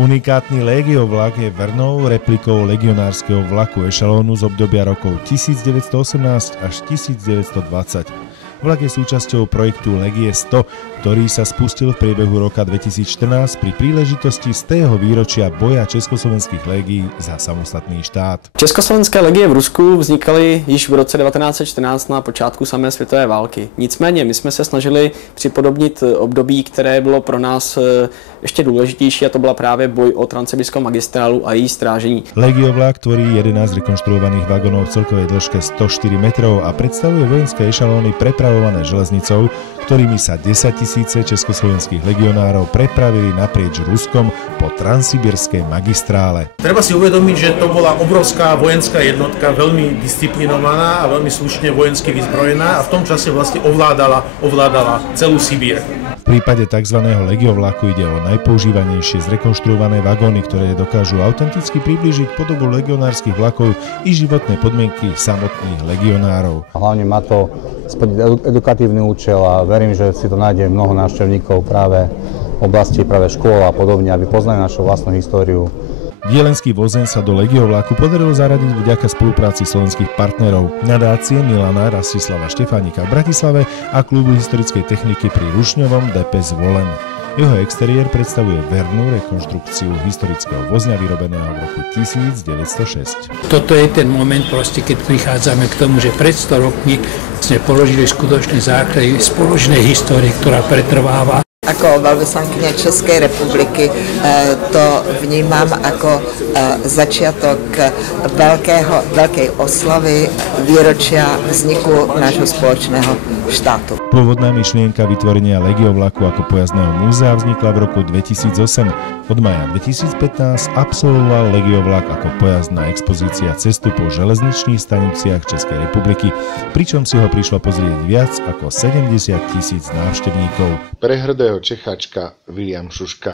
Unikátny Legiovlak je vernou replikou legionárskeho vlaku ešalónu z obdobia rokov 1918 až 1920. Vlak je súčasťou projektu Legie 100, ktorý sa spustil v priebehu roka 2014 pri príležitosti 100. výročia boja československých legií za samostatný štát. Československé legie v Rusku vznikaly již v roce 1914 na počátku samé světové války. Nicméně my jsme se snažili připodobnit období, které bylo pro nás ještě důležitější, a to byla právě boj o transsibírskou magistrálu a její strážení. Legiovlak tvorí 11 rekonštruovaných vagónov v celkovej dĺžke 104 metrov a predstavuje vojenské ešalóny prepravované železnicou, ktorými sa 10 000 československých legionárov prepravili naprieč Ruskom po transsibírskej magistrále. Treba si uvedomiť, že to bola obrovská vojenská jednotka, veľmi disciplinovaná a veľmi slušne vojensky vyzbrojená a v tom čase vlastne ovládala celú Sibír. V prípade tzv. Legiovlaku ide o najpoužívanejšie zrekonštruované vagóny, ktoré dokážu autenticky priblížiť podobu legionárskych vlakov i životné podmienky samotných legionárov. Hlavne má to splniť edukatívny účel a verím, že si to nájde mnoho návštevníkov práve v oblasti práve škôl a podobne, aby poznali našu vlastnú históriu. Dielenský vozeň sa do Legiovlaku podarilo zaradiť vďaka spolupráci slovenských partnerov nadácie Milana Rastislava Štefánika v Bratislave a klubu historickej techniky pri Rušňovom DP Zvolen. Jeho exteriér predstavuje vernú rekonštrukciu historického vozňa vyrobeného v roku 1906. Toto je ten moment, keď prichádzame k tomu, že pred 100 rokmi sme položili skutočné základy spoločnej histórie, ktorá pretrváva. Ako veľvyslankyňa Českej republiky to vnímam ako začiatok veľkej oslavy výročia vzniku nášho spoločného štátu. Pôvodná myšlienka vytvorenia Legiovlaku ako pojazdného múzea vznikla v roku 2008. Od maja 2015 absolvoval Legiovlak ako pojazdná expozícia cestu po železničných staniciach Českej republiky, pričom si ho prišlo pozrieť viac ako 70 000 návštevníkov. Pre hrdého Čecháčka Viliam Šuška.